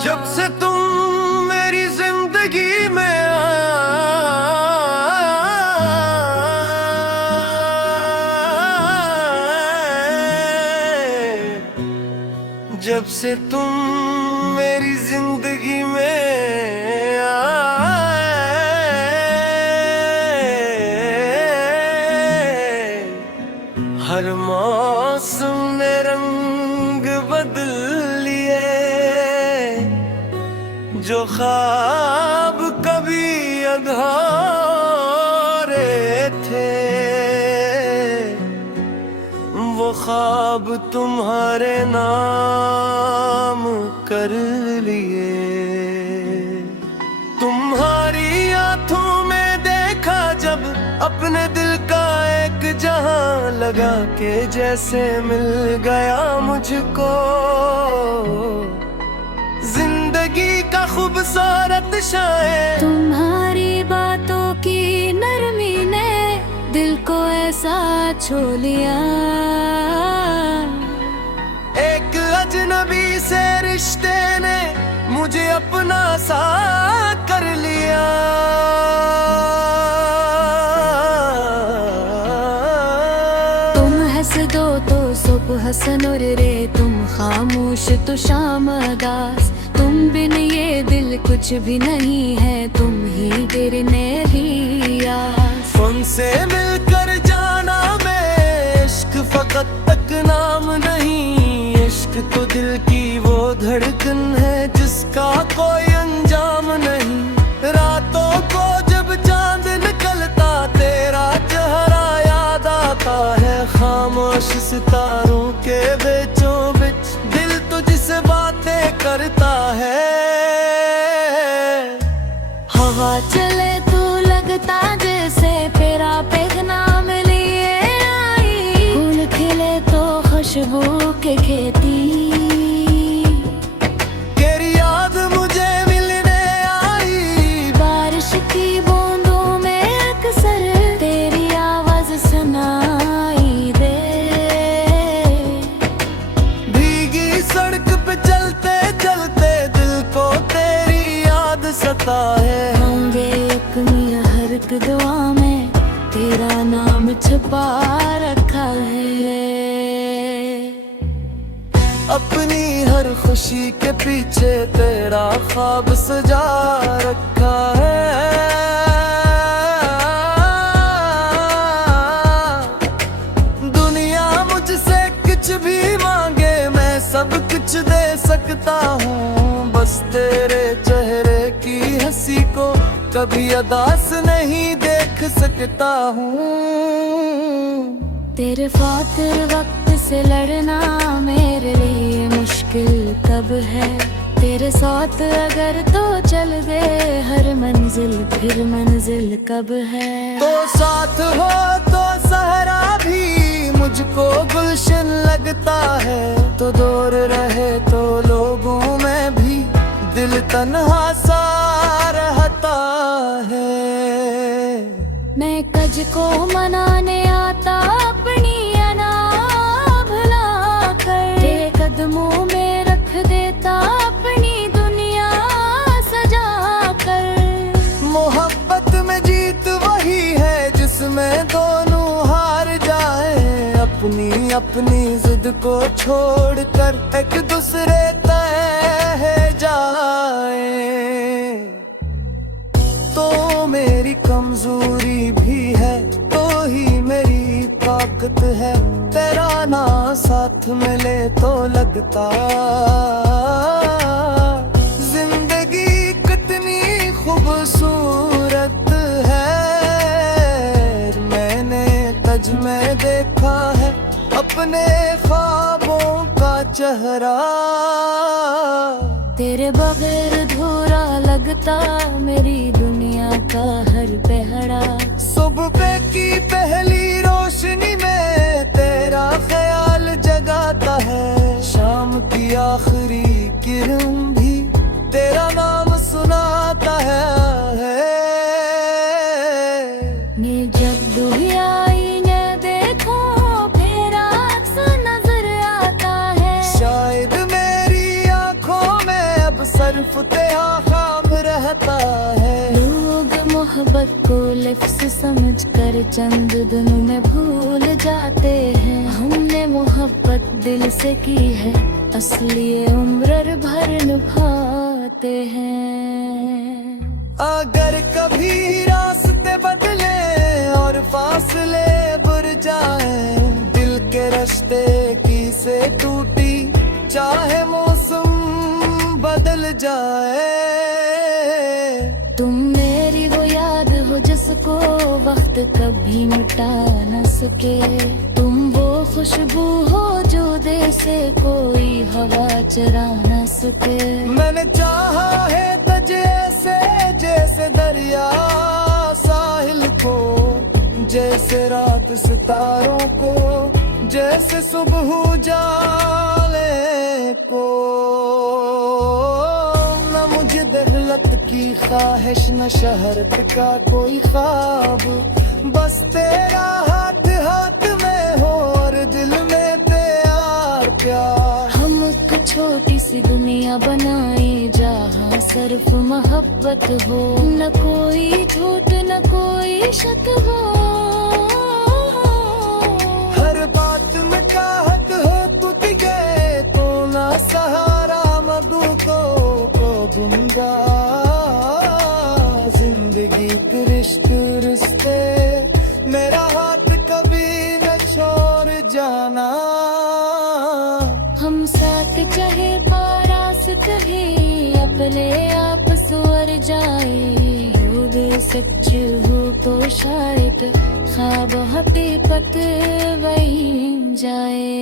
जब से तुम मेरी जिंदगी में आए, जब से तुम मेरी जिंदगी में आए, हर मौसम ने रंग बदल लिए। जो ख्वाब कभी अधूरे थे, वो ख्वाब तुम्हारे नाम कर लिए। तुम्हारी आंखों में देखा जब अपने दिल का एक जहां, लगा के जैसे मिल गया मुझको जिंदगी का खूबसूरत शायर। तुम्हारी बातों की नरमी ने दिल को ऐसा छू लिया। एक अजनबी से रिश्ते ने मुझे अपना सा कर लिया। तुम हंस दो तो सुबह सनुर रे, तुम खामोश तो शाम अदास। तुम बिन ये दिल कुछ भी नहीं है, तुम ही गिरने दिया। उनसे मिलकर जाना में इश्क फकत तक नाम नहीं। इश्क तो दिल की वो धड़कन है जिसका कोई अंजाम नहीं। रातों को जब चांद निकलता तेरा चेहरा याद आता है। खामोश सितारों के बीचों बीच दिल तुझसे बातें करता है। हवा चले तो लगता जैसे तेरा पैगाम लिए आई। फूल खिले तो खुशबू के खेती। तेरी याद मुझे मिलने आई। बारिश की बूंदों में अक्सर तेरी आवाज सुनाई दे। भीगी सड़क पे चलते चलते दिल को तेरी याद सता है। होंगे अपनी हर दुआ में तेरा नाम छुपा रखा है। अपनी हर खुशी के पीछे तेरा ख्वाब सजा रखा है। दुनिया मुझसे कुछ भी मांगे मैं सब कुछ दे सकता हूँ। बस तेरे चेहरे की हंसी को कभी उदास नहीं देख सकता हूँ। तेरे फातिर वक्त से लड़ना मेरे लिए मुश्किल कब है। तेरे साथ अगर तो चल दे हर मंजिल, फिर मंजिल कब है। तो साथ हो तो सहरा भी मुझको गुलशन लगता है। तो दूर रहे तो लोगों में भी दिल तन्हा सा रहता है। मैं कज को मनाने आता अपनी अना भुला कर। तेरे कदमों में रख देता अपनी दुनिया सजा कर। मोहब्बत में जीत वही है जिसमें दोनों हार जाए। अपनी अपनी जिद को छोड़कर एक दूसरे तय जाए। तो मेरी कमजोरी भी है तो ही मेरी ताकत है। तेरा ना साथ मिले तो लगता जिंदगी कितनी खूबसूरत है। मैंने तज में देखा है अपने ख्वाबों का चेहरा। तेरे बगैर धूरा लगता मेरी दुनिया का हर पहरा। सुबह की पहली आखिरी किरण भी तेरा नाम सुनाता है। ने जब दुनियाई ने देखो मेरा अक्स नजर आता है। शायद मेरी आंखों में अब सिर्फ तेरा ख्वाब रहता है। लोग मोहब्बत को लफ्ज़ समझकर चंद दिनों में भूल जाते हैं। हमने मोहब्बत दिल से की है, असली उम्र भर निभाते हैं। अगर कभी रास्ते बदले और फासले बुर जाए, दिल के रास्ते की से टूटी चाहे मौसम बदल जाए। तुम मेरी वो याद हो जिसको वक्त कभी मिटा न सके। तुम वो खुशबू हो जो दे से कोई हवा चरा न सके। मैंने चाहा है तुझे ऐसे जैसे दरिया साहिल को, जैसे रात सितारों को, जैसे सुबह उजाले को। न मुझे दहलत की ख्वाहिश न शहरत का कोई ख्वाब, बस तेरा हाथ हाथ में हो और दिल में प्यार प्यार। हम एक छोटी सी दुनिया बनाए जहाँ सिर्फ मोहब्बत हो, न कोई झूठ न कोई शक हो। हर बात में कहत हो टूट गए तो ना सहारा मधु को दूंगा। जिंदगी के रिश्ते मेरा हाथ कभी न छोड़ जाना। हम साथ चाहे पारास कहे अपने आप स्वर जाए। सच हो तो शायद ख्वाब हकीकत बन जाए।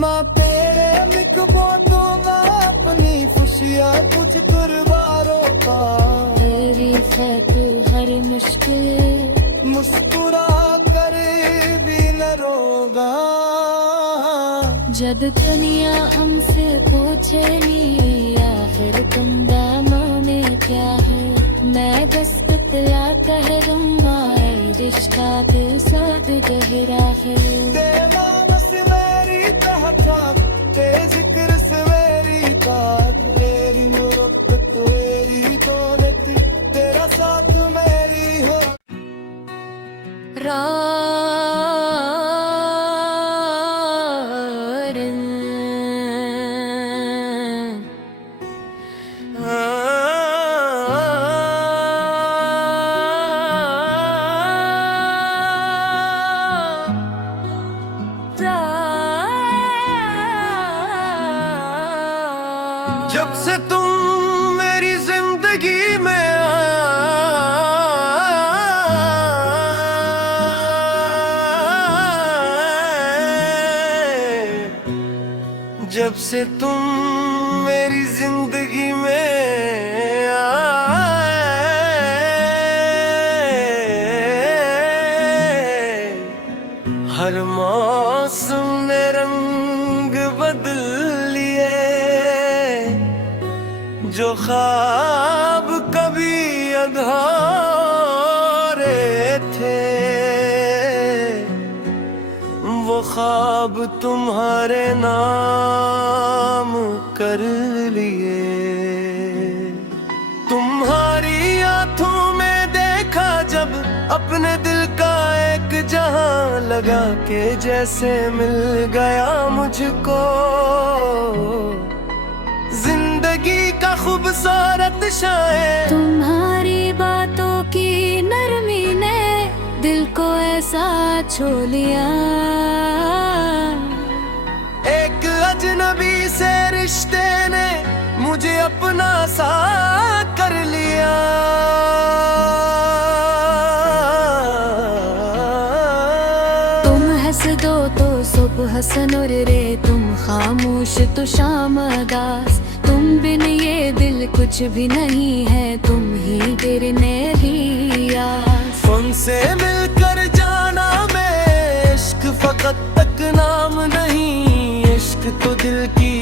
माँ तेरे मिकबो तो माँ अपनी खुशियाँ कुछ कुर्बानों का। तेरी खत हर मुश्किल मुस्कुरा कर भी न रोगा। जब दुनिया हमसे पूछे नी आखिर तुम दामों में क्या है, मैं बस पुतला कह दूंगा रिश्ता दिल साथ गहरा है। तेरे नाम से मेरी पहचान, तेरे जिक्र से मेरी बात, मेरी मोहब्बत मेरी दौलत, तेरा साथ मेरी हो। जब से तुम मेरी जिंदगी में आए, जब से तुम मेरी जिंदगी में आए, हर मौसम ने रंग बदल लिए। जो ख्वाब कभी अधूरे थे, वो ख्वाब तुम्हारे नाम कर लिए। तुम्हारी आंखों में देखा जब अपने दिल का एक जहां, लगा के जैसे मिल गया मुझको। जिंदगी का खूबसूरत शायर, तुम्हारी बातों की नरमी ने दिल को ऐसा छू लिया। एक अजनबी से रिश्ते ने मुझे अपना सा कर लिया। तुम हंस दो तो सुबह सनूर रे, तुम खामोश तो शाम अदास। तुम बिन ये दिल कुछ भी नहीं है, तुम ही गिरने ही आस। उनसे मिलकर जाना मैं, इश्क फकत तक नाम नहीं। इश्क तो दिल की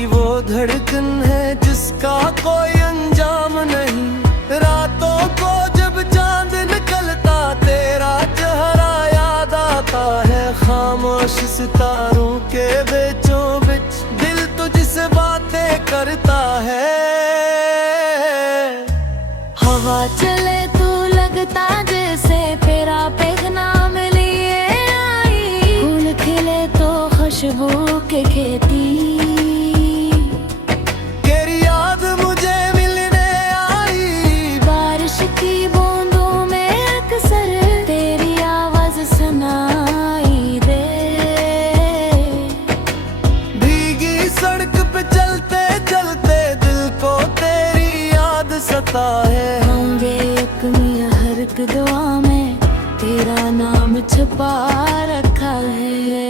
धड़कन है जिसका कोई अंजाम नहीं। रातों को जब चांद निकलता तेरा चेहरा याद आता है। खामोश सितारों के बीचों बीच दिल तुझसे बातें करता है। हवा चले तो लगता जैसे तेरा पैगाम लिए आई। फूल खिले तो खुशबू के खेती। तेरी याद मुझे मिलने आई। बारिश की बूंदों में अक्सर तेरी आवाज सुनाई दे। भीगी सड़क पे चलते चलते दिल को तेरी याद सताए। होंगे एक मियां हर एक दुआ में तेरा नाम छुपा रखा है।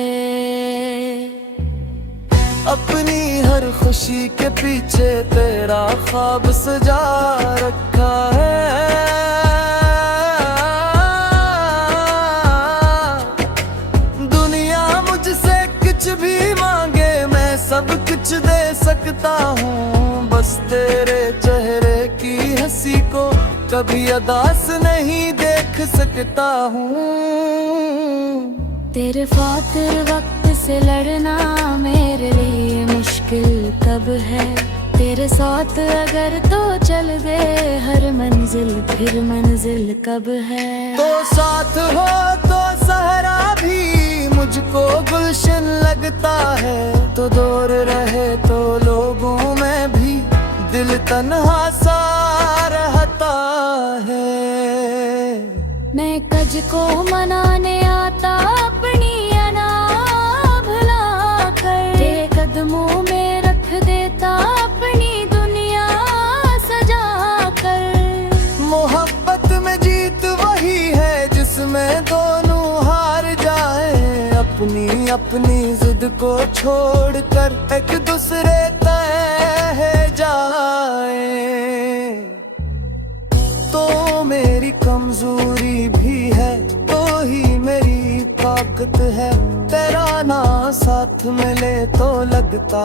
अपनी हर खुशी के पीछे तेरा ख्वाब सजा रखा है। दुनिया मुझसे कुछ भी मांगे मैं सब कुछ दे सकता हूँ। बस तेरे चेहरे की हंसी को कभी उदास नहीं देख सकता हूँ। तेरे खातिर वक्त से लड़ना मेरे लिए मुश्किल कब है। तेरे साथ अगर तो चल दे हर मंजिल फिर मंजिल कब है। तो साथ हो तो सहरा भी मुझको गुलशन लगता है। तो दूर रहे तो लोगों में भी दिल तन्हा सा रहता है। मैं कज को मनाने आता अपनी अना भुला कर। तेरे कदमों में रख देता अपनी दुनिया सजा कर। मोहब्बत में जीत वही है जिसमें दोनों हार जाए। अपनी अपनी जिद को छोड़कर एक दूसरे तय जाए। तो मेरी कमजोरी भी है तो ही मेरी ताकत है। तेरा ना साथ मिले तो लगता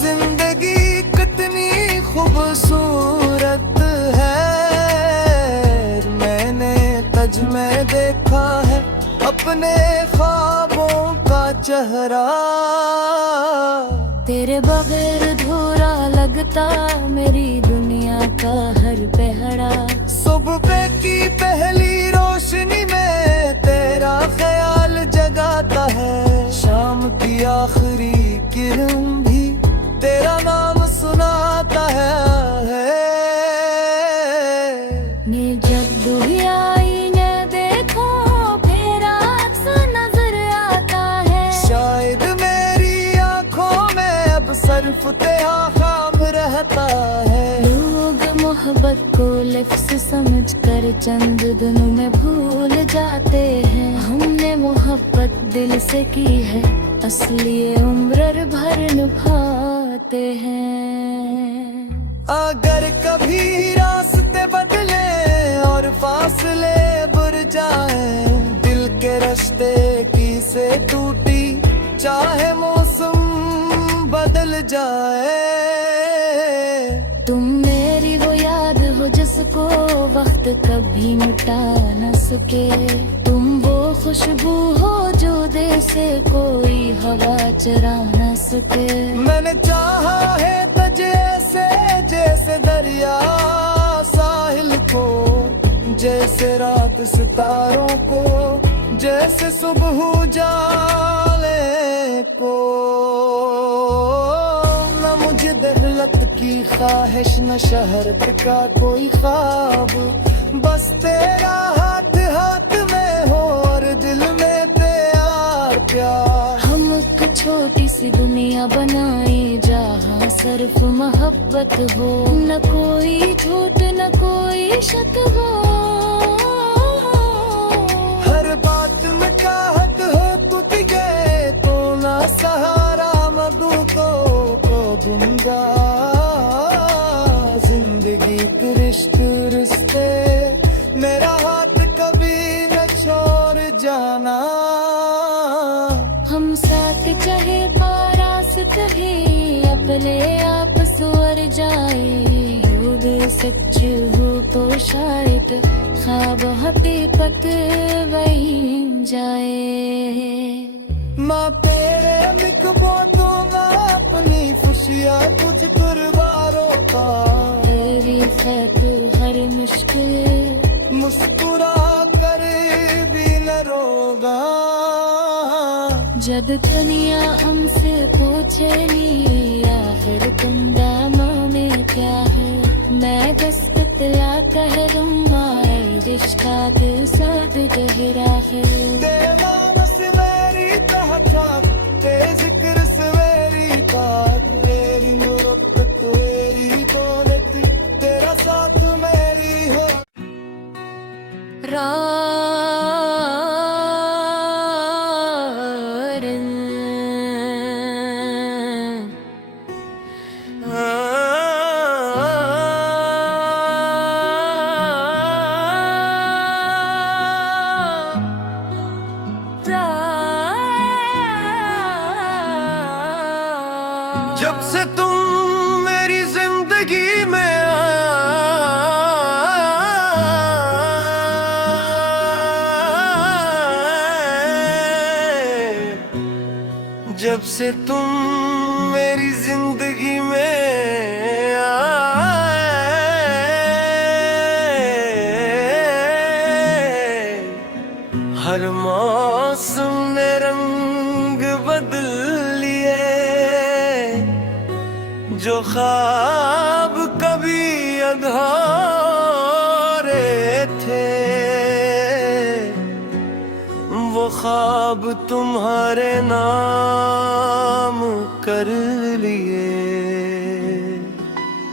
जिंदगी कितनी खूबसूरत है। मैंने तज में देखा है अपने ख्वाबों का चेहरा। तेरे बगैर अधूरा लगता मेरी दुनिया का हर पहरा। सुबह की पहली रोशनी में तेरा ख्याल जगाता है। शाम की आखिरी किरण भी तेरा नाम सुनाता है। मैं जब दुनिया ने देखो तेरा अक्स नजर आता है। शायद मेरी आंखों में अब सिर्फ तेरा ख्वाब रहता है। लोग मोहब्बत को लफ्ज़ समझ कर चंद दिनों में भूल जाते हैं। हमने मोहब्बत दिल से की है असली उम्र भर निभाते हैं। अगर कभी रास्ते बदले और फासले बुर जाए। दिल के रास्ते की से टूटी चाहे मौसम बदल जाए। तुम मेरी वो याद हो जिसको वक्त कभी मिटा न सके। तुम वो खुशबू हो जो दे से कोई हवा चरा न सके। मैंने चाहा है तुझे ऐसे जैसे दरिया साहिल को। जैसे रात सितारों को जैसे सुबह उजाले को। न मुझे दहलत की ख्वाहिश न शहरत का कोई ख्वाब। बस तेरा हाथ हाथ में हो और दिल में प्यार प्यार। हम एक छोटी सी दुनिया बनाई जहाँ सिर्फ मोहब्बत हो। न कोई झूठ न कोई शक हो। हर बात में चाहत हो टूट गए तो ना सहारा मधु तो दूंगा। जिंदगी के रिश्ते मेरा हाथ कभी न छोड़ जाना। हम साथ चाहे बारह सच हो तो शायद ख्वाब हकीकत बन जाए। माँ तेरे मिकबो तो मैं अपनी खुशियाँ कुछ कुर्बानों का, तेरी खत हर मुश्किल मुस्कुरा कर भी न रोगा। जब दुनिया हमसे पूछे नी आखिर तुम दामों में क्या है, मैं बस पतला कह दूंगा रिश्ता के सब गहरा है। तेरा बस मेरी तहत ते जिक्र सवेरी ताक, मेरी मोहब्बत तेरी दौलत तेरा साथ मेरी हो। जब से तुम मेरी जिंदगी में आए, जब से तुम मेरी जिंदगी में आए, हर मौसम ने रंग बदल लिए। जो ख्वाब कभी अधूरे थे, वो ख्वाब तुम्हारे नाम कर लिए।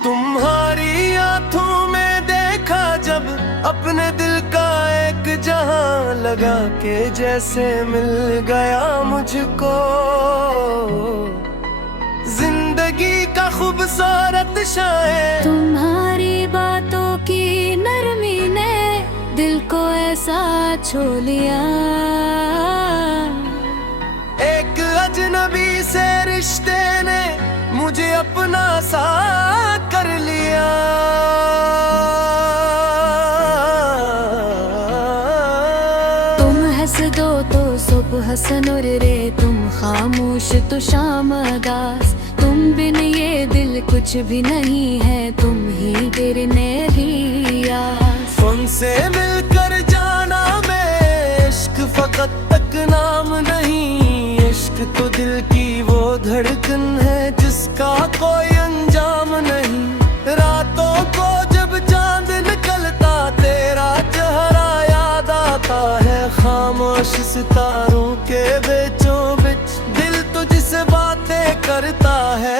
तुम्हारी आंखों में देखा जब अपने दिल का एक जहां, लगा के जैसे मिल गया मुझको जिंदगी का खूबसूरत शायर। तुम्हारी बातों की नरमी ने दिल को ऐसा छू लिया, एक अजनबी से रिश्ते ने मुझे अपना सा कर लिया। तुम हंस दो तो सुबह सनुर रे, तुम खामोश तो शाम अदास, तुम बिन ये दिल कुछ भी नहीं है, तुम ही गिरने दिया। उनसे मिलकर जाना मैं इश्क फकत तक नाम नहीं, इश्क तो दिल की वो धड़कन है जिसका कोई अंजाम नहीं। रातों को जब चांद निकलता तेरा चेहरा याद आता है, खामोश सितारों के बीचों बीच दिल तुझसे बातें करता है।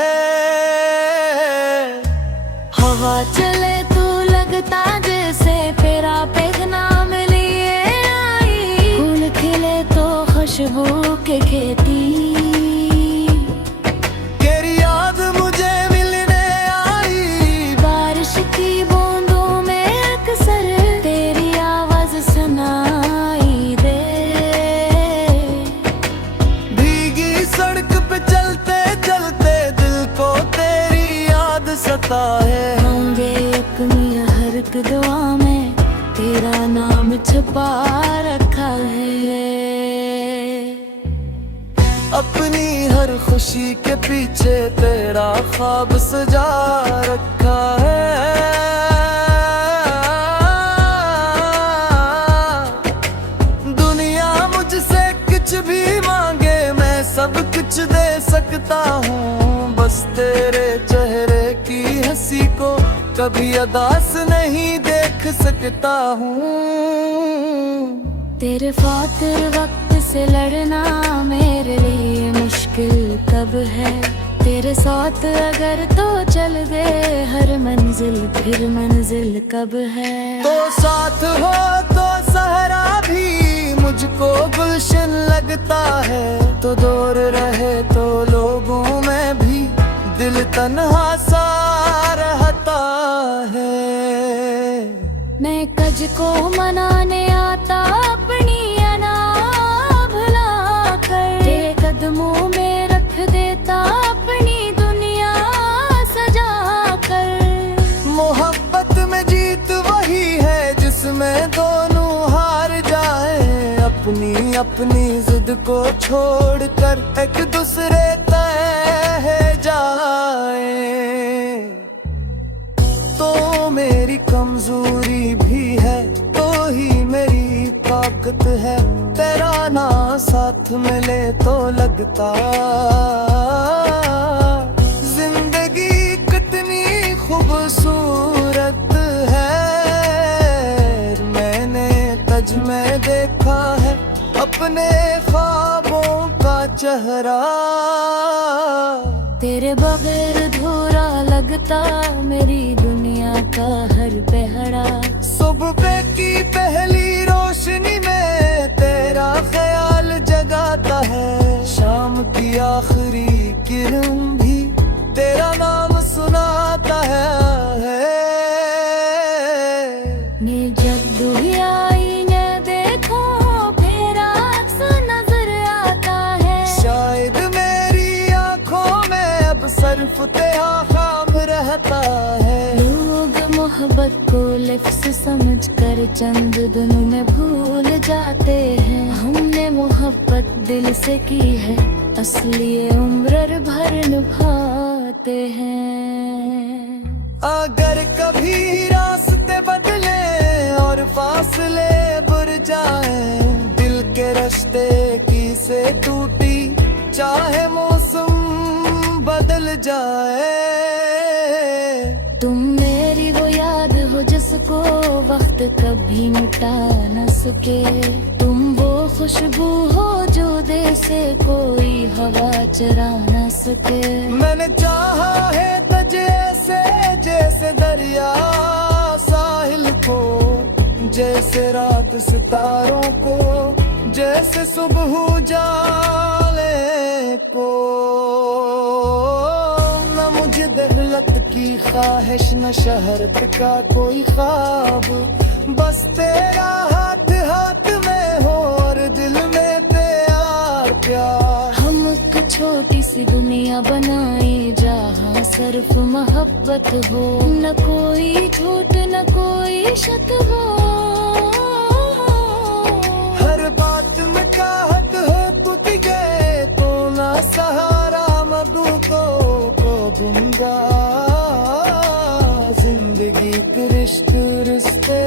हवा चले तो लगता जैसे तेरा पैगाम लिए आई, फूल खिले तो खुशबू के खेती। तेरी याद मुझे मिलने आई, बारिश की बूंदों में अक्सर तेरी आवाज सुनाई दे। भीगी सड़क पे चलते चलते दिल को तेरी याद सता है। होंगे यकमिया हर एक दुआ में तेरा नाम छुपा रखा है। अपनी हर खुशी के पीछे तेरा ख्वाब सजा रखा है। दुनिया मुझसे कुछ भी मांगे मैं सब कुछ दे सकता हूँ, बस तेरे चेहरे की हंसी को कभी उदास नहीं देख सकता हूँ। तेरे फातिर वक्त से लड़ना मेरे लिए मुश्किल कब है, तेरे साथ अगर तो चल दे हर मंजिल फिर मंजिल कब है। तो साथ हो तो सहरा भी मुझको गुलशन लगता है, तो दूर रहे तो लोगों में भी दिल तन्हा सा रहता है। मैं कज को मनाने आता अपनी अना भुला कर, तेरे कदमों में रख देता अपनी दुनिया सजा कर। मोहब्बत में दोनों हार जाए, अपनी अपनी जिद को छोड़कर एक दूसरे तय जाए। तो मेरी कमजोरी भी है तो ही मेरी ताकत है, तेरा ना साथ मिले तो लगता जिंदगी कितनी खूबसूरत है। मैंने तज में देखा है अपने ख्वाबों का चेहरा, तेरे बगैर अधूरा लगता मेरी दुनिया का हर पहरा। सुबह की पहली रोशनी में तेरा ख्याल जगाता है, शाम की आखिरी किरण भी तेरा नाम सुनाता है। ने जब दुनियाई ने देखो तेरा अक्स नजर आता है, शायद मेरी आंखों में अब सिर्फ तेरा खाब रहता है। लोग मोहब्बत को लफ्ज़ समझकर चंद दिनों में भूल जाते हैं, हमने मोहब्बत दिल से की है असली उम्र भर निभाते हैं। अगर कभी रास्ते बदले और फासले बुर जाए, दिल के रास्ते की से टूटी चाहे मौसम बदल जाए। तुम मेरी वो याद हो जिसको वक्त कभी मिटा न सके, तुम वो खुशबू हो जो दे से कोई हवा चरा न सके। मैंने चाहा है तुझे ऐसे जैसे दरिया साहिल को, जैसे रात सितारों को, जैसे सुबह उजाले को। न मुझे दौलत की ख्वाहिश न शहरत का कोई ख्वाब, बस तेरा हाथ हाथ में हो और दिल में प्यार प्यार। हम एक छोटी सी दुनिया बनाए जहाँ सिर्फ मोहब्बत हो, न कोई झूठ न कोई शक हो। हर बात में कहत हो टूट गए तो ना सहारा मधु को गुंगा। जिंदगी के रिश्ते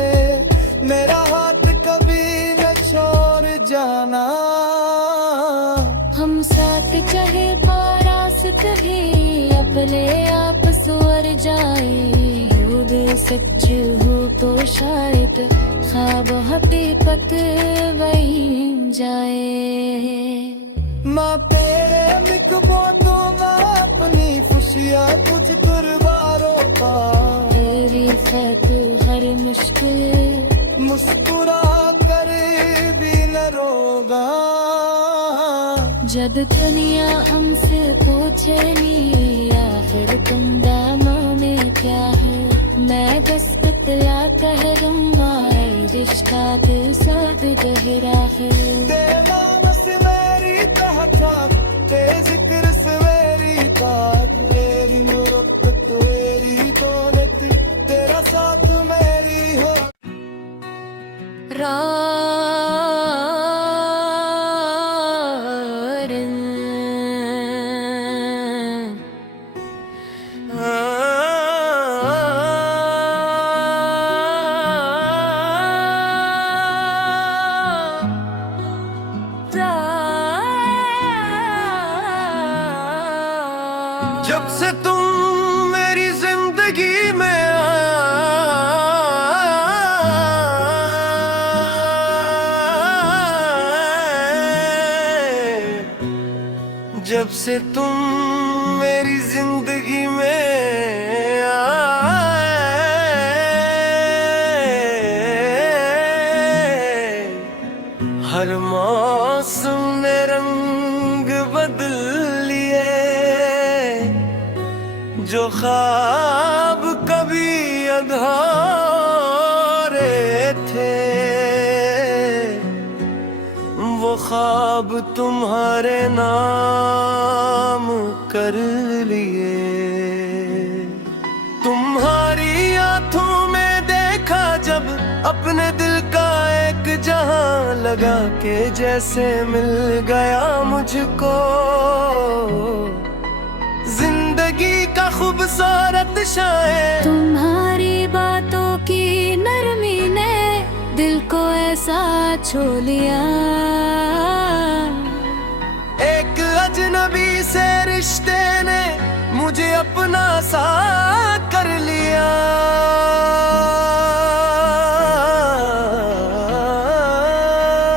मेरा हाथ कभी न छोड़ जाना। हम साथ चाहे पारास कहे अपने आप स्वर जाए, हो दिल सच हो तो शायद ख्वाब हकीकत बन जाए। माँ तेरे मिकबो दूंगा अपनी खुशियाँ कुछ कुर्बानों का, तेरी खत हर मुश्किल मुस्कुरा कर भी न रोगा। जब दुनिया हमसे पूछे नी आखिर तुम दामों में क्या है, मैं बस बतला कह दूंगा रिश्ता दिल साथ गहरा है। तेरे नाम से मेरी पहचान, तेरे जिक्र से मेरी बात, मेरी मोहब्बत मेरी दौलत, तेरा साथ मेरी हो। जब से तुम मेरी जिंदगी में आए, जब से तुम मेरी जिंदगी में आए, हर मौसम ने रंग बदल लिए। जो ख्वाब कभी अधूरे थे, वो ख्वाब तुम्हारे नाम कर लिए। तुम्हारी आंखों में देखा जब अपने अपने दिल का एक जहां लगा के जैसे मिल गया मुझको। जिंदगी का खूबसूरत शायर। तुम्हारी बातों की नरमी ने दिल को ऐसा छू लिया। एक अजनबी से रिश्ते ने मुझे अपना सा कर लिया।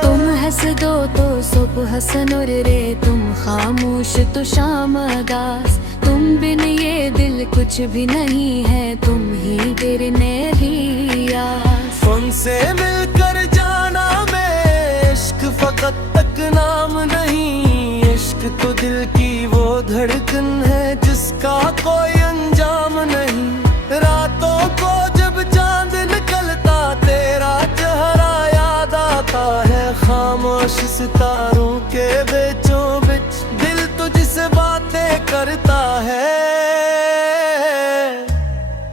तुम हंस दो तो सुबह हसन रे, तुम खामोश तो शाम अदास। तुम बिन ये दिल कुछ भी नहीं है, तुम ही गिरने ही आस। उनसे मिलकर जाना मैं इश्क फकत तक नाम नहीं। इश्क तो दिल की वो धड़कन है जिसका कोई अंजाम नहीं। रातों को जब चांद निकलता तेरा चेहरा याद आता है। खामोश सितारों के बीचों बीच दिल तुझसे बातें करता है।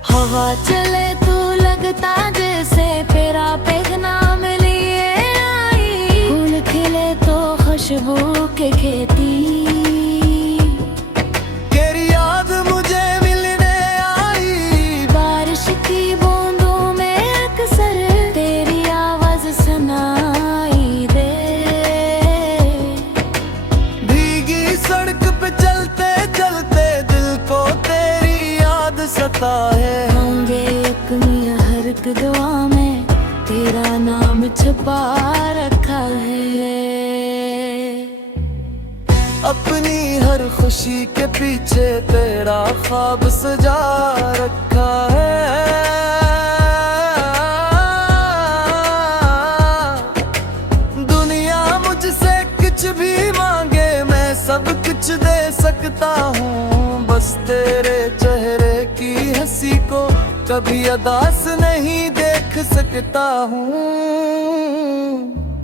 हवा चले तो लगता जैसे तेरा पैगाम लिए आई। फूल खिले तो खुशबू के खेती। तेरी याद मुझे मिलने आई। बारिश की बूंदों में अक्सर तेरी आवाज सुनाई दे। भीगी सड़क पे चलते चलते दिल को तेरी याद सता है। होंगे एक मियां हर एक दुआ में तेरा नाम छुपा रखा है। अपनी हर खुशी के पीछे तेरा ख्वाब सजा रखा है। दुनिया मुझसे कुछ भी मांगे मैं सब कुछ दे सकता हूँ। बस तेरे चेहरे की हंसी को कभी अदास नहीं देख सकता हूँ।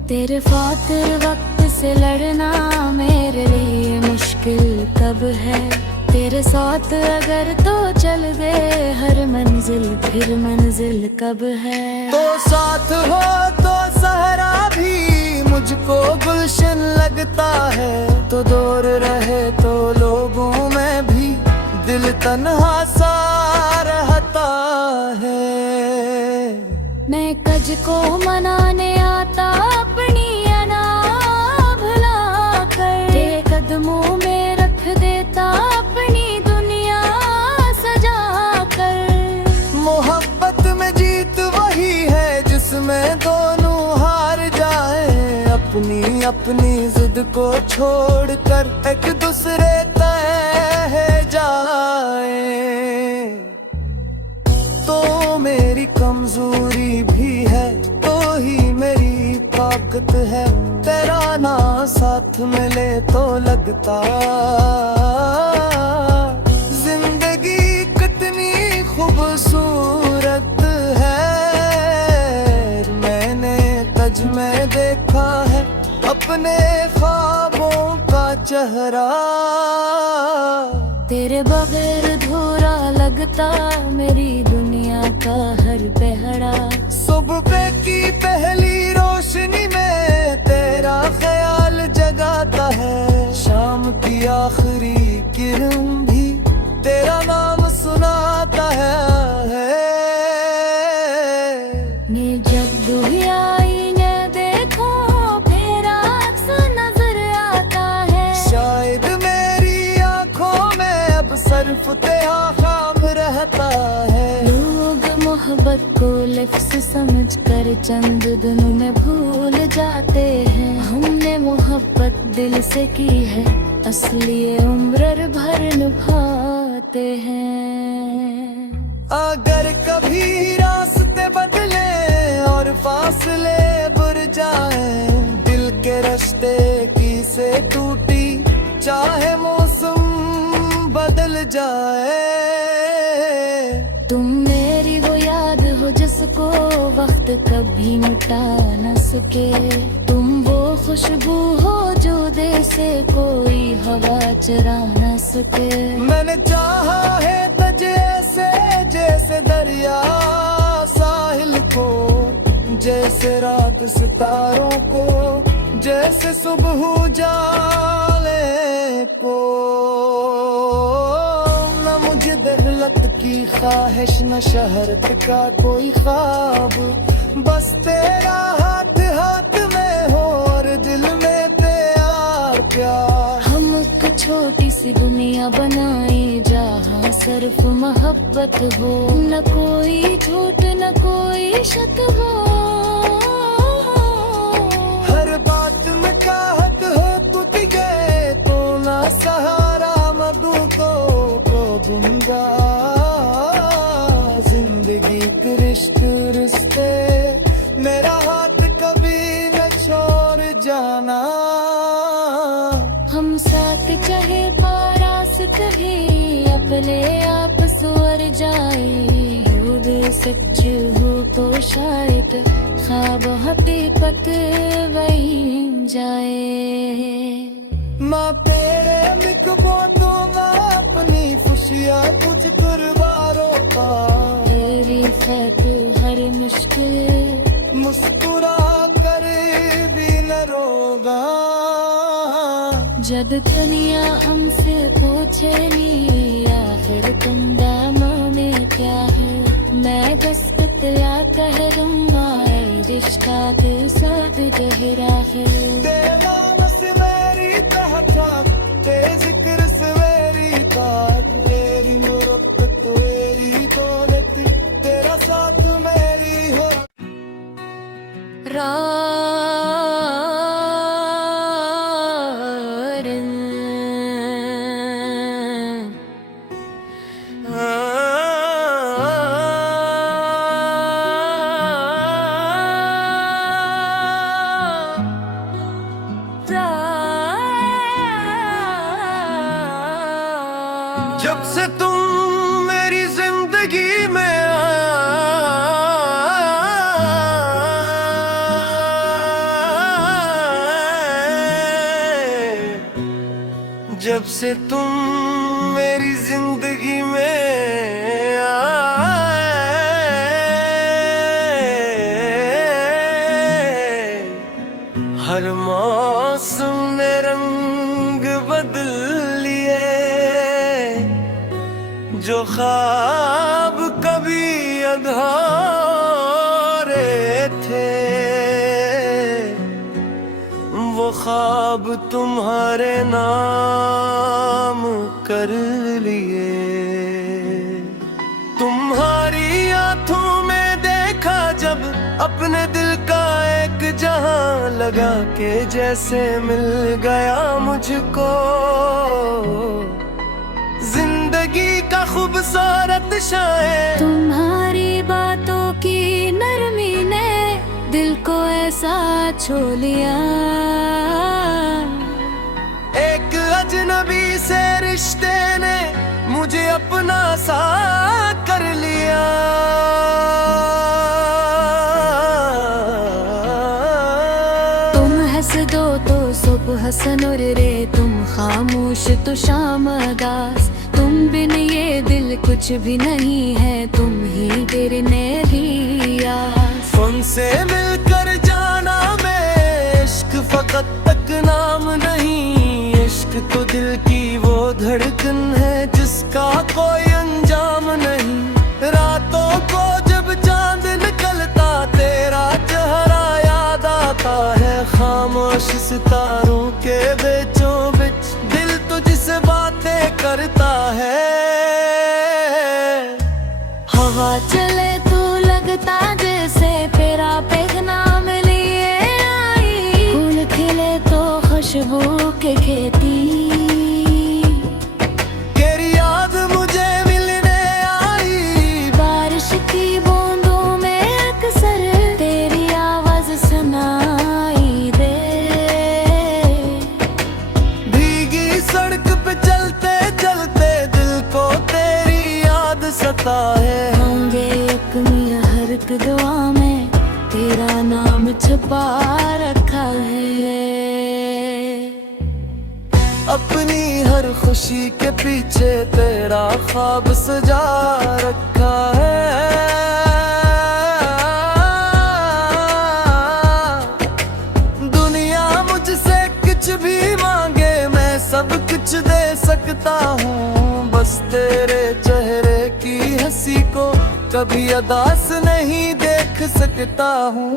तेरे फातिर वक्त से लड़ना मेरे लिए मुश्किल कब है। तेरे साथ अगर तो चल दे हर मंजिल, फिर मंजिल कब है। तो साथ हो तो सहरा भी मुझको गुलशन लगता है। तो दूर रहे तो लोगों में भी दिल तन्हा सा रहता है। मैं कज को मनाने आता अपनी अना भुला कर। तेरे कदमों में रख देता अपनी दुनिया सजा कर। मोहब्बत में जीत वही है जिसमें दोनों हार जाए। अपनी अपनी जिद को छोड़कर एक दूसरे तय जाए। तो मेरी कमजोरी भी है तो ही मेरी ताकत है। तेरा ना साथ मिले तो लगता जिंदगी कितनी खूबसूरत है। मैंने तज में देखा है अपने ख्वाबों का चेहरा। तेरे बगैर अधूरा लगता मेरी दुनिया का हर पहरा। सुबह की पहली रोशनी में तेरा ख्याल जगाता है। शाम की आखिरी किरण भी तेरा नाम सुनाता है। ने जब दुनियाई ने देखो तेरा अक्स नजर आता है। शायद मेरी आंखों में अब सिर्फ तेरा ख्वाब रहता है। लोग मोहब्बत को लफ्ज़ समझकर चंद दिनों में भूल जाते हैं। हमने मोहब्बत दिल से की है, असली उम्र भर निभाते हैं। अगर कभी रास्ते बदले और फासले बुर जाए, दिल के रास्ते की से टूटी चाहे मौसम बदल जाए। तुम मेरी वो याद हो जिसको वक्त कभी मिटा न सके। तुम वो खुशबू हो जो दे से कोई हवा चरा न सके। मैंने चाहा है तुझे ऐसे जैसे दरिया साहिल को जैसे रात सितारों को, जैसे सुबह उजाले को। न मुझे दहलत की ख्वाहिश, न शहरत का कोई ख्वाब, बस तेरा हाथ हाथ में हो और दिल में प्यार प्यार। हम एक छोटी सी दुनिया बनाए जहाँ सिर्फ मोहब्बत हो, न कोई झूठ न कोई शक हो। हर बात में कहत हो टूट गए तो ना सहारा मधु को गुमगा। जिंदगी के रिश्ते मेरा हाथ कभी न छोड़ जाना। हम साथ चाहे पारास कहे, अपने आप स्वर जाए। दूध सच हो तो शायद ख्वाब हकीकत बन जाए। माँ तेरे मिकबो तो ना अपनी खुशियाँ कुछ कुर्बानों का। तेरी खत हर मुश्किल मुस्कुरा कर भी न रोगा। जब दुनिया हमसे पूछे नी आखिर तुम दामों में क्या है, मैं बस पुतला कह दूंगा रिश्ता के साथ गहरा है। तेरा नाम से मेरी पहचान, तेरे जिक्र से मेरी बात, मेरी मोहब्बत तेरी दौलत, तेरा साथ मेरी हो। जब से तुम मेरी जिंदगी में आए, जब से तुम मेरी जिंदगी में आए, हर मौसम ने रंग बदल लिए। जो ख्वाब कभी अधूरे थे, वो ख्वाब तुम्हारे नाम कर लिए। तुम्हारी आंखों में देखा जब अपने दिल का एक जहां, लगा के जैसे मिल गया मुझको जिंदगी का खूबसूरत शायर। तुम्हारी बातों की नरमी ने दिल को ऐसा छू लिया। एक अजनबी से रिश्ते ने मुझे अपना सा कर लिया। तुम हंस दो तो सुबह हसन रे, तुम खामोश तो शाम अदास। तुम बिन ये दिल कुछ भी नहीं है, तुम ही गिरने भी आस। उनसे मिलकर जाना मैं, इश्क फकत तक नाम नहीं। इश्क तो दिल की वो धड़कन है जिसका कोई अंजाम नहीं। रातों को जब चांद निकलता तेरा चेहरा याद आता है। खामोश सितारों के बीचों बीच दिल तुझसे बातें करता है। हवा चले तो लगता जैसे तेरा पैगाम लिए आई। फूल खिले तो खुशबू के खेती, तेरी याद मुझे मिलने आई। बारिश की बूंदों में अक्सर तेरी आवाज सुनाई दे। भीगी सड़क पे चलते चलते दिल को तेरी याद सता है। होंगे हर दुआ में तेरा नाम छुपा रखा है। अपनी हर खुशी के पीछे तेरा ख्वाब सजा रखा है। सकता हूँ, बस तेरे चेहरे की हंसी को कभी अदास नहीं देख सकता हूँ।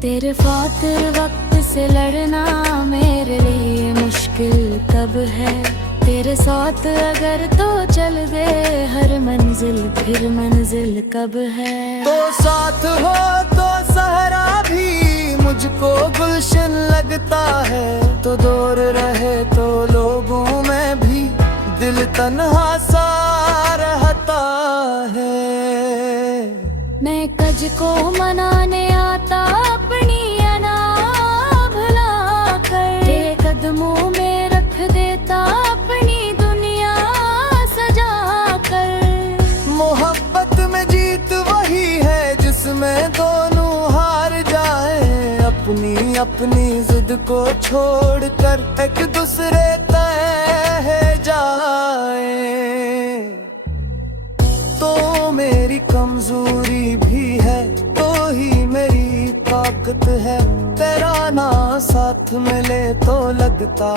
तेरे खातिर वक्त से लड़ना मेरे लिए मुश्किल कब है। तेरे साथ अगर तो चल दे हर मंजिल, फिर मंजिल कब है। तो साथ हो तो सहरा भी मुझको गुलशन लगता है, तो दूर रहे तो लोगों में भी दिल तन्हा सा रहता है। मैं कज को मनाने आता अपनी अना भुला कर, तेरे कदमों में रख देता अपनी दुनिया सजा कर। मोहब्बत में जीत वही है जिसमें दोनों हार जाए, अपनी अपनी जिद को छोड़कर एक दूसरे तय जाए। तो मेरी कमजोरी भी है, तो ही मेरी ताकत है, तेरा ना साथ मिले तो लगता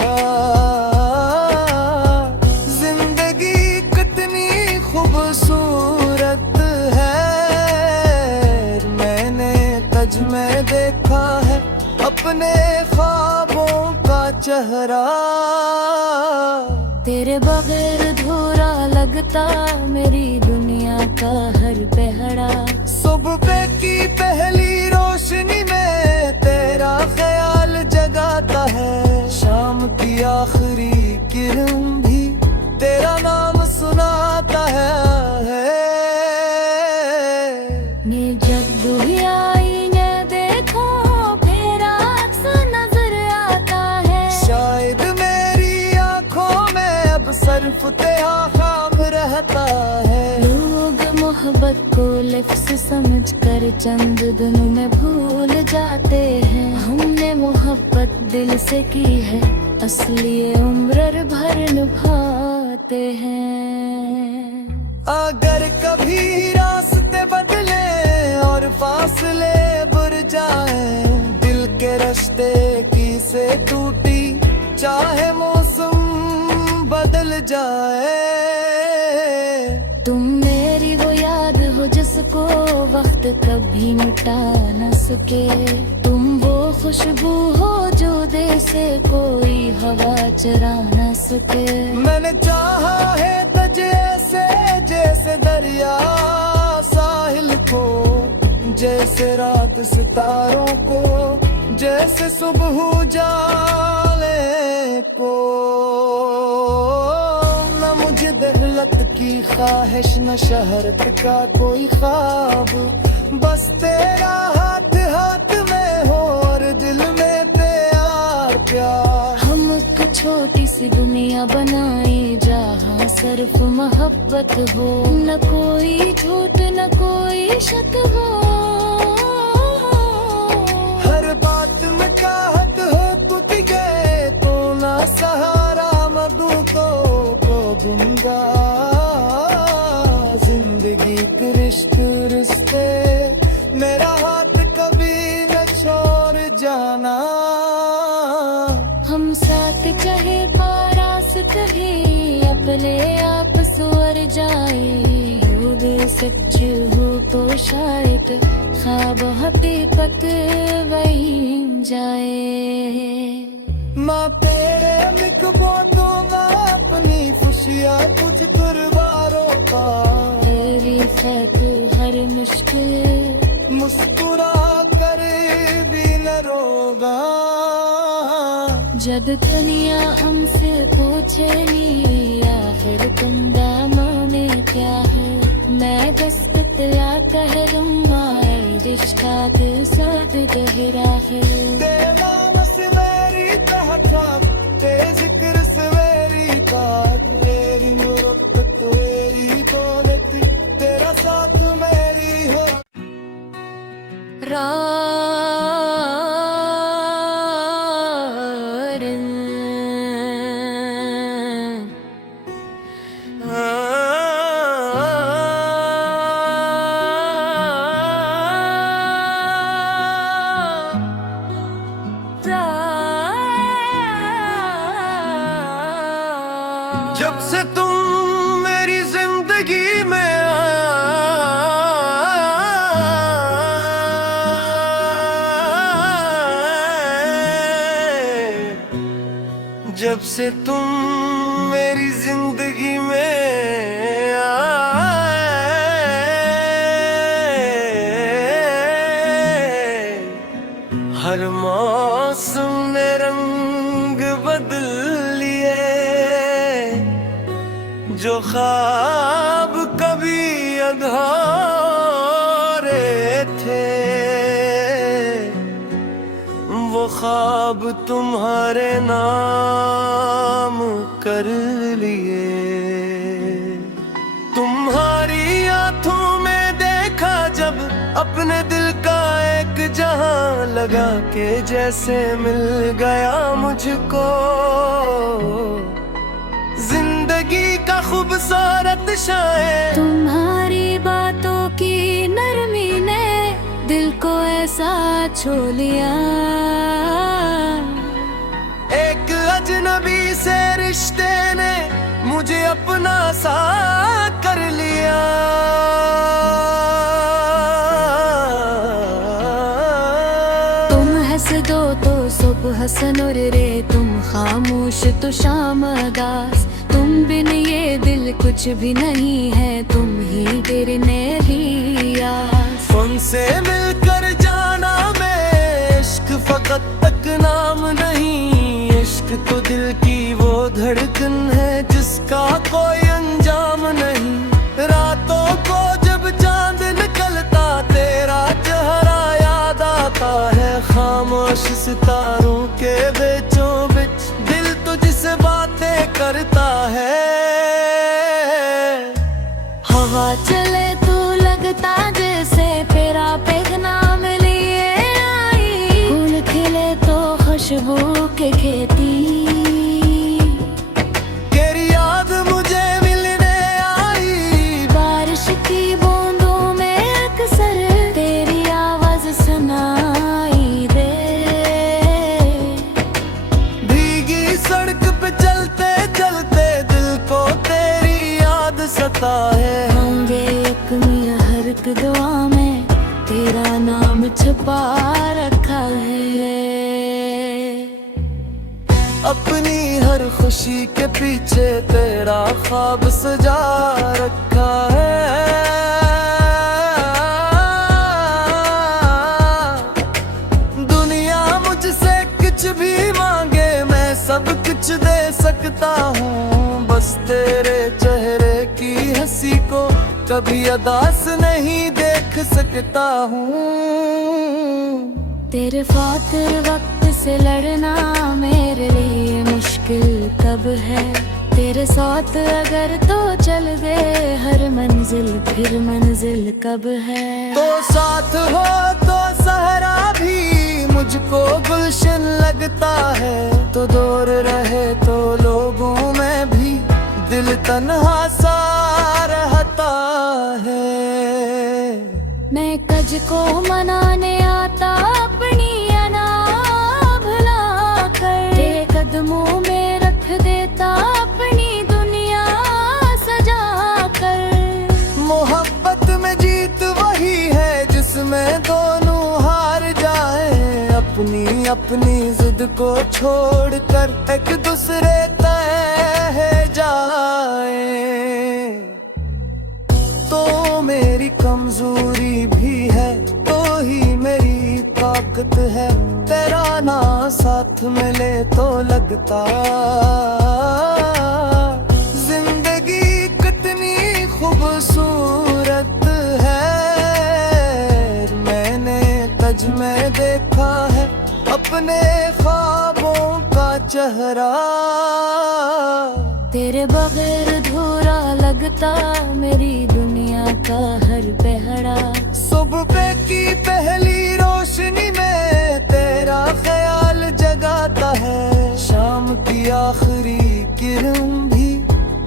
जिंदगी कितनी खूबसूरत है। मैंने तज में देखा है अपने ख्वाबों का चेहरा, तेरे बगैर अधूरा लगता मेरी दुनिया का हर पहरा। सुबह की पहली रोशनी में तेरा ख्याल जगाता है, शाम की आखिरी किरण भी तेरा नाम सुनाता है। मैं जब दुनियाई ने देखो तेरा अक्स नजर आता है, शायद मेरी आंखों में अब सिर्फ तेरा खाम रहता है। लोग मोहब्बत को लफ्ज़ समझ कर चंद दिनों में भूल जाते हैं, हमने मोहब्बत दिल से की है, असली उम्र भर निभाते हैं। अगर कभी रास्ते बदले और फासले बुर जाए, दिल के रास्ते की से टूटी चाहे मौसम बदल जाए। तुम मेरी वो याद हो जिसको वक्त कभी मिटा न सके, तुम वो खुशबू हो जो दे से कोई हवा चरा न सके। मैंने चाहा है तुझे ऐसे जैसे दरिया साहिल को, जैसे रात सितारों को, जैसे सुबह जाले को। न मुझे दहलत की ख्वाहिश न शहरत का कोई ख्वाब, बस तेरा हाथ हाथ में हो और दिल में प्यार प्यार। हम एक छोटी सी दुनिया बनाई जहाँ सिर्फ मोहब्बत हो, न कोई झूठ न कोई शक हो। हर बात में कहत हो टूट गए तो ना सहारा मधु को दूंगा। जिंदगी के रिश्ते मेरा हाथ कभी न छोड़ जाना। हम साथ चाहे पारास कहे अपने आप स्वर जाए, हो सच हो तो शायद ख्वाब हकीकत वही जाए। माँ तेरे मिकबो दूंगा अपनी खुशियाँ कुछ कुर्बानों का, तेरी खैर हर मुश्किल मुस्कुरा कर भी न रोगा। जब दुनिया हमसे पूछेगी आखिर तुम दामों में क्या है, मैं बस बतला कह दूंगा रिश्ता के साथ गहरा है। तेरे नाम से मेरी तहफ़्फ़ुज़, तेरे जिक्र से मेरी बात, मेरी मोहब्बत मेरी दौलत, तेरा साथ मेरी हो। जब से तुम मेरी जिंदगी में आए, हर मौसम ने रंग बदल लिए। जो ख्वाब कभी अधूरे थे, वो ख्वाब तुम्हारे नाम कर लिए। तुम्हारी आंखों में देखा जब अपने दिल का एक जहां, लगा के जैसे मिल गया मुझको जिंदगी का खूबसूरत शायर। तुम्हारी बातों की नरमी ने दिल को ऐसा छू लिया। एक अजनबी से रिश्ते ने मुझे अपना सा कर लिया। तुम हंस दो तो सुबह सनुर रे, तुम खामोश तो शाम अगास। तुम बिन ये दिल कुछ भी नहीं है, तुम ही गिरने रियास। उनसे मिलकर जाना मैं, इश्क फकत तक नाम नहीं। इश्क तो दिल की वो धड़कन है जिसका कोई अंजाम नहीं। रातों को जब चांद निकलता, तेरा चेहरा याद आता है। खामोश सितारों के बीचों बीच दिल तुझसे बातें करता है। हवा चले तो लगता जैसे तेरा पैगाम लिए आई। फूल खिले तो खुशबू के खेती, तेरी याद मुझे मिलने आई। बारिश की बूंदों में अक्सर तेरी आवाज सुनाई दे। भीगी सड़क पे चलते चलते दिल को तेरी याद सताए। होंगे एक मियां हर एक दुआ में तेरा नाम छुपा रखा है। अपनी हर खुशी के पीछे तेरा ख्वाब सजा रखा है। दुनिया मुझसे कुछ भी मांगे, मैं सब कुछ दे सकता हूँ। बस तेरे चेहरे की हंसी को कभी उदास नहीं देख सकता हूँ। तेरे फातिर वक्त से लड़ना मेरे लिए मुश्किल कब है। तेरे साथ अगर तो चल दे हर मंजिल, फिर मंजिल कब है। तो साथ हो तो सहरा भी मुझको गुलशन लगता है। तो दूर रहे तो लोगों में भी दिल तन्हा सा रहता है। मैं कज को मनाने आता अपनी अना भुला कर, तेरे कदमों में रख देता अपनी दुनिया सजा कर। मोहब्बत में जीत वही है जिसमें दोनों हार जाए। अपनी अपनी जिद को छोड़कर एक दूसरे तय जाए। तो मेरी कमजोरी भी है, तो ही मेरी ताकत है। तेरा ना साथ मिले तो लगता जिंदगी कितनी खूबसूरत है। मैंने तज में देखा है अपने ख्वाबों का चेहरा। तेरे बगैर अधूरा लगता मेरी दुनिया का हर पहरा। सुबह की पहली रोशनी में तेरा ख्याल जगाता है। शाम की आखिरी किरण भी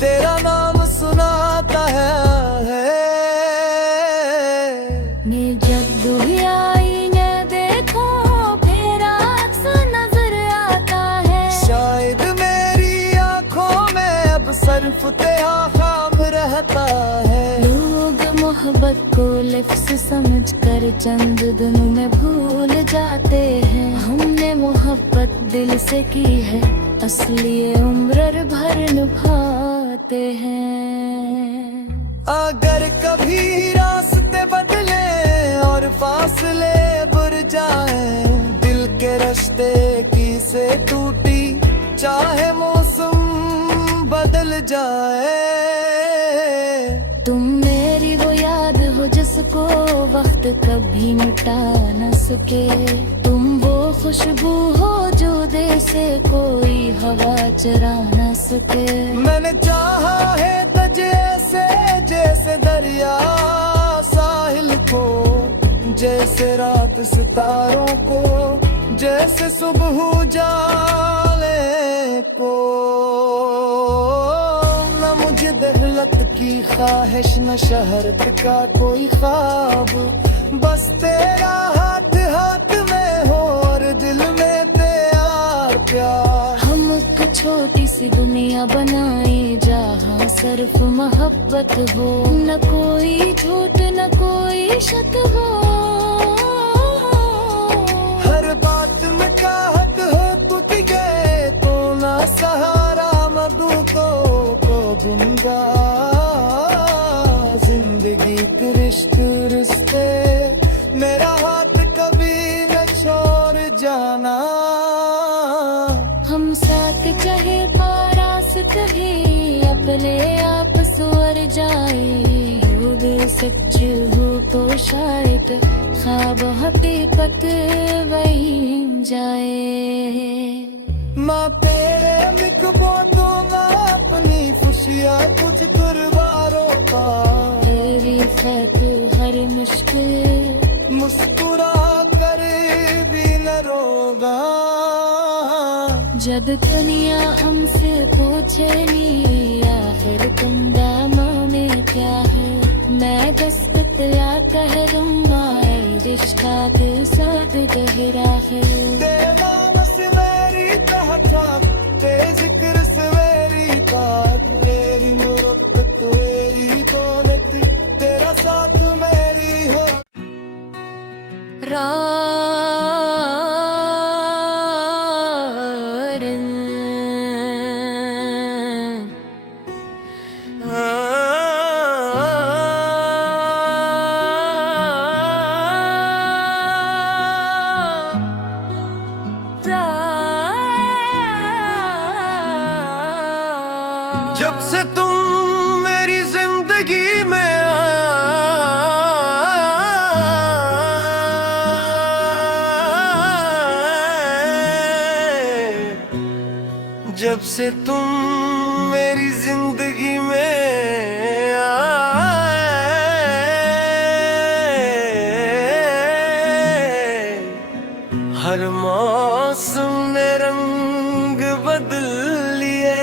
तेरा नाम सुनाता है। मैं जब दुनिया ने देखो तेरा अक्स नजर आता है। शायद मेरी आंखों में अब सिर्फ तेरा ख्वाब रहता है। लोग मोहब्बत को लफ्ज़ समझकर चंद दिनों में भूल जाते हैं। हमने मोहब्बत दिल से की है, असली उम्र भर निभाते हैं। अगर कभी रास्ते बदले और फासले बुर जाए, दिल के रास्ते की से टूटी चाहे मौसम बदल जाए। तुम मेरी वो याद हो जिसको वक्त कभी मिटा न सके, तुम वो खुशबू हो जो दे से कोई हवा चरा न सके। मैंने चाहा है तुझे ऐसे जैसे दरिया साहिल को, जैसे रात सितारों को, जैसे सुबह उजाले को। न मुझे दहलत की ख्वाहिश न शहरत का कोई ख्वाब, बस तेरा हाथ हाथ में हो और दिल में प्यार प्यार। हम एक छोटी सी दुनिया बनाए जहाँ सिर्फ मोहब्बत हो, न कोई झूठ न कोई शक हो। हर बात में कहत हो टूट गए तो ना सहारा मधु को दूंगा। जिंदगी के रिश्ते मेरा हाथ कभी न छोड़ जाना। हम साथ चाहे पारास कहे अपने आप स्वर जाए, हो सच हो तो शायद ख्वाब हकीकत वही जाए। माँ तेरे मिकबो तो ना अपनी खुशियाँ कुछ कुर्बानों का, तेरी खत हर मुश्किल मुस्कुरा कर भी न रोगा। जब दुनिया हमसे पूछेगी आखिर तुम दामों में क्या है, मैं बस बतला कह दूंगा रिश्ता के साथ गहरा है। तेरा बस मेरी कहता ते जिक्र सवेरी का, तेरी मोहब्बत तेरी दौलत तेरा साथ मेरी हो। जब से तुम मेरी जिंदगी में आए, जब से तुम मेरी जिंदगी में आए, हर मौसम ने रंग बदल लिए।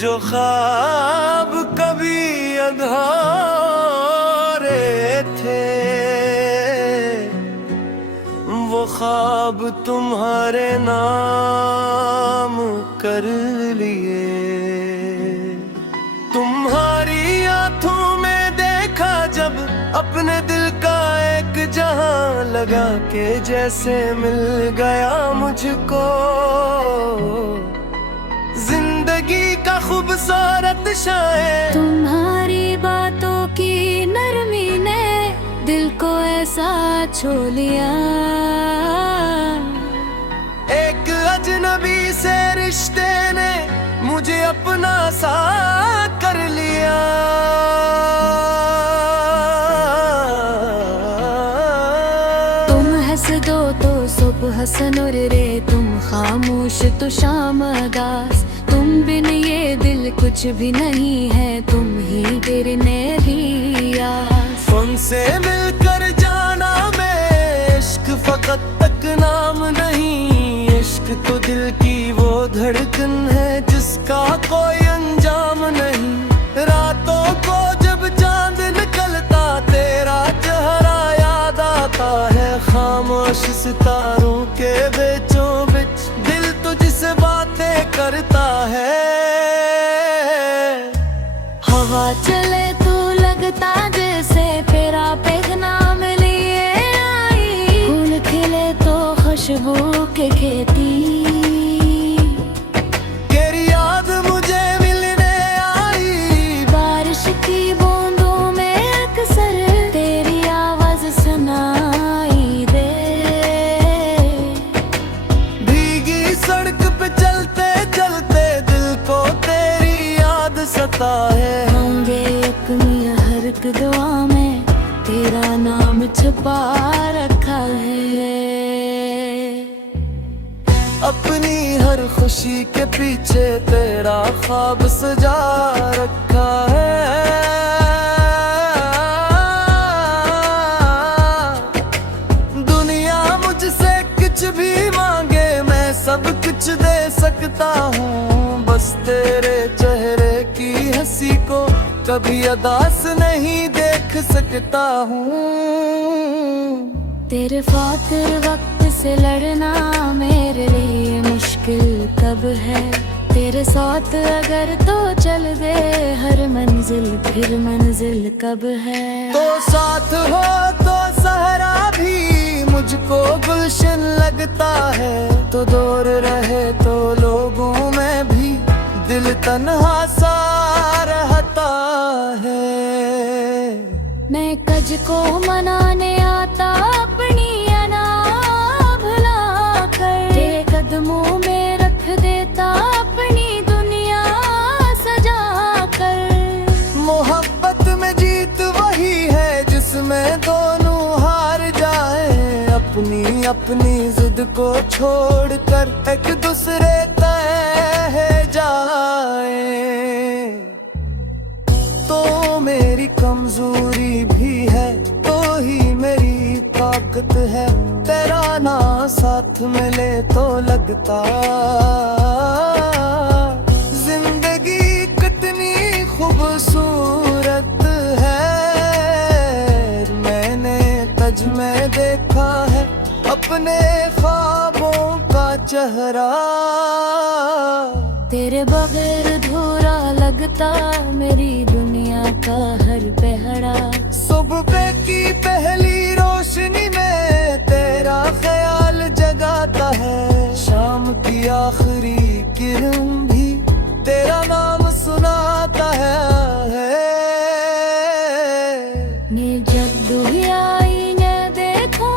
जो ख्वाब कभी अधूरे थे, वो ख्वाब तुम्हारे नाम कर लिए। तुम्हारी आंखों में देखा जब अपने दिल का एक जहां, लगा के जैसे मिल गया मुझको जिंदगी का खूबसूरत शायर। तुम्हारी बातों की नरमी ने दिल को ऐसा छू लिया, एक अजनबी से रिश्ते ने मुझे अपना सा कर लिया। तुम हंस दो तो सुबह हसन रे, तुम खामोश तो शाम अदास, तुम बिन ये दिल कुछ भी नहीं है, तुम ही गिरने दिया। उनसे मिलकर जाना मैं, इश्क फकत तक नाम नहीं, इश्क तो दिल की वो धड़कन है जिसका कोई अंजाम नहीं। रातों को जब चांद निकलता तेरा चेहरा याद आता है, खामोश सितारों के बीचों बीच दिल तुझसे बातें करता है। हवा चले तो लगता जैसे तेरा पैगाम लिए आई, फूल खिले तो खुश खुशबू के खेती। तेरी याद मुझे मिलने आई, बारिश की बूंदों में अक्सर तेरी आवाज सुनाई दे। भीगी सड़क पे चलते चलते दिल को तेरी याद सताए। होंगे यकमिया हर एक दुआ में तेरा नाम छुपा रखा है। अपनी हर खुशी के पीछे तेरा ख्वाब सजा रखा है। दुनिया मुझसे कुछ भी मांगे मैं सब कुछ दे सकता हूँ, बस तेरे चेहरे की हंसी को कभी उदास नहीं देख सकता हूँ। तेरे खातिर वक्त से लड़ना मेरे लिए मुश्किल कब है। तेरे साथ अगर तो चल दे हर मंजिल, फिर मंजिल कब है। तो साथ हो तो सहरा भी मुझको गुलशन लगता है, तो दूर रहे तो लोगों में भी दिल तन्हा सा रहता है। मैं कज को मनाने आता अपनी अना भुला कर, तेरे कदमों में रख देता अपनी दुनिया सजा कर। मोहब्बत में जीत वही है जिसमें दोनों हार जाए, अपनी अपनी जिद को छोड़कर एक दूसरे तय जाए। तो मेरी कमजोरी भी है तो ही मेरी ताकत है, तेरा ना साथ मिले तो लगता जिंदगी कितनी खूबसूरत है। मैंने तज में देखा है अपने ख्वाबों का चेहरा, तेरे बगैर अधूरा लगता मेरी दुनिया का हर पहरा। सुबह की पहली रोशनी में तेरा ख्याल जगाता है, शाम की आखिरी किरण भी तेरा नाम सुनाता है। मैं जब दुनियाई ने देखो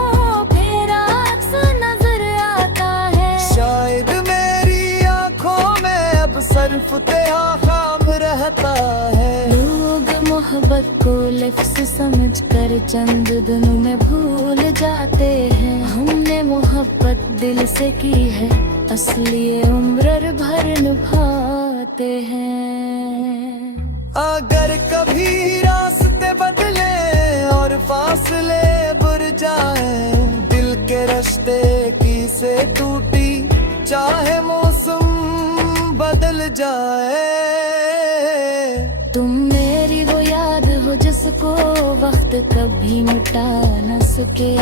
फिर अक्स नजर आता है। शायद मेरी आंखों में अब सिर्फ तेरा खाब रहता है। लोग मोहब्बत को लफ्ज़ समझकर चंद दिनों में भूल जाते हैं, हमने मोहब्बत दिल से की है असली उम्र भर निभाते हैं। अगर कभी रास्ते बदले और फासले बुर जाए, दिल के रास्ते की से टूटी चाहे मौसम बदल जाए। तुम मेरी वो याद हो जिसको वक्त कभी मिटा न सके,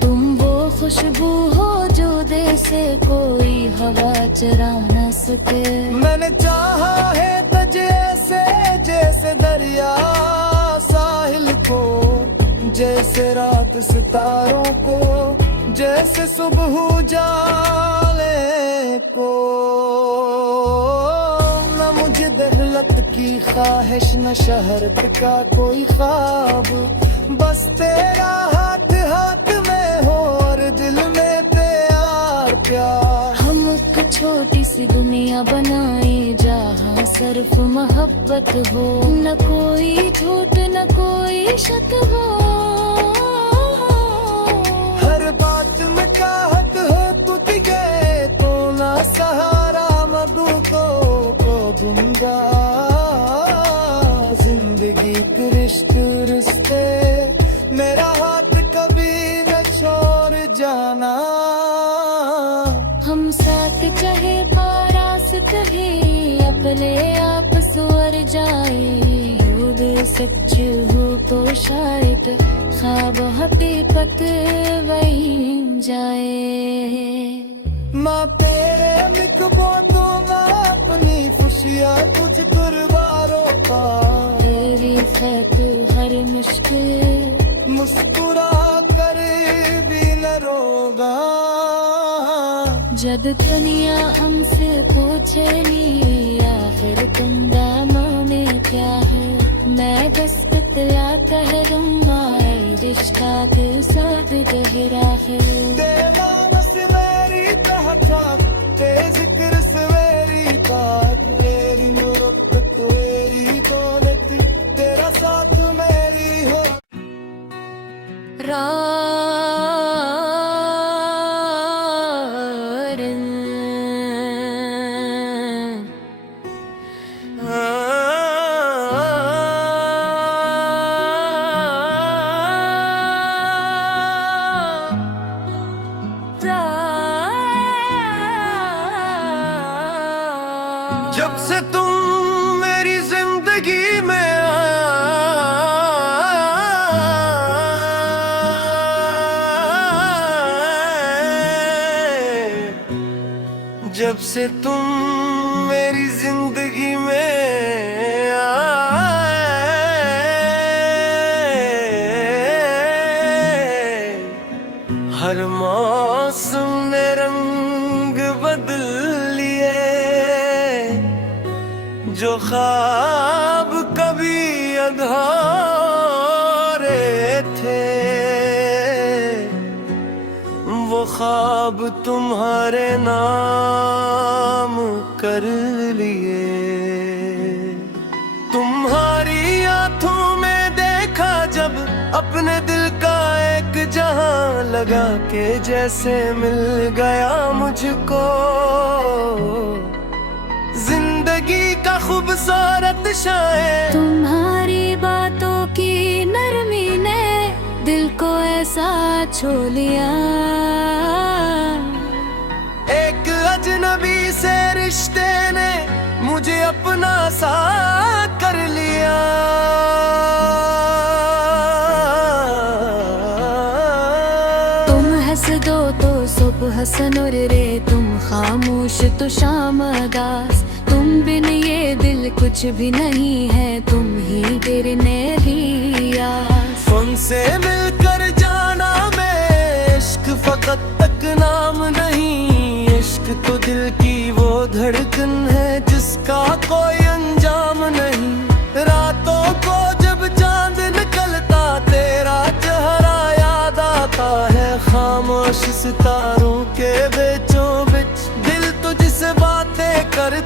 तुम वो खुशबू हो जो दे से कोई हवा चरा न सके। मैंने चाहा है तुझे ऐसे जैसे दरिया साहिल को, जैसे रात सितारों को, जैसे सुबह उजाले को। न मुझे दहलत की ख्वाहिश न शहरत का कोई ख्वाब, बस तेरा हाथ हाथ में हो और दिल में प्यार प्यार। हम एक छोटी सी दुनिया बनाए जहाँ सिर्फ मोहब्बत हो, न कोई झूठ न कोई शक हो। हर बात में कहत हो टूट गए तो ना सहारा मधु को दूंगा। जिंदगी के रिश्ते मेरा हाथ कभी न छोड़ जाना। हम साथ चाहे पारास कहे अपने आप स्वर जाए, खुद सच हो तो शायद ख्वाब हकीकत बन जाए। माँ तेरे लिखबो दूंगा अपनी खुशियाँ तुझ कुर्बानों का, तेरी खत हर मुश्किल मुस्कुरा कर भी न रोगा। जद दुनिया हमसे पूछे नी आखिर तुम दामों में क्या है, मैं बस बतला कह दूंगा रिश्ता के सब गहरा है। तेरा बस मेरी कहता ते जिक्र सवेरी बात मेरी मोहब्बत मेरी दौलत तेरा साथ मेरी हो। जब से तुम मेरी जिंदगी में आए, जब से तुम मेरी जिंदगी में आए, हर मौसम ने रंग बदल लिए, जो ख्वाब कभी अधूरे थे वो ख्वाब तुम्हारे नाम कर लिए। तुम्हारी आंखों में देखा जब अपने दिल का एक जहां, लगा के जैसे मिल गया मुझको जिंदगी का खूबसूरत शायर। तुम्हारी बातों की नरमी ने दिल को ऐसा छू लिया, एक अजनबी से रिश्ते ने मुझे अपना सा कर लिया। तुम हंस दो तो सुबह सनुर रे, तुम खामोश तो शाम अदास, तुम बिन ये दिल कुछ भी नहीं है, तुम ही गिरने दिया। उनसे मिलकर जाना मैं इश्क फकत तक नाम नहीं, इश्क तो दिल की वो धड़कन है जिसका कोई अंजाम नहीं। रातों को जब चांद निकलता तेरा चेहरा याद आता है, खामोश सितारों के बीचों बीच दिल तुझसे बातें करता।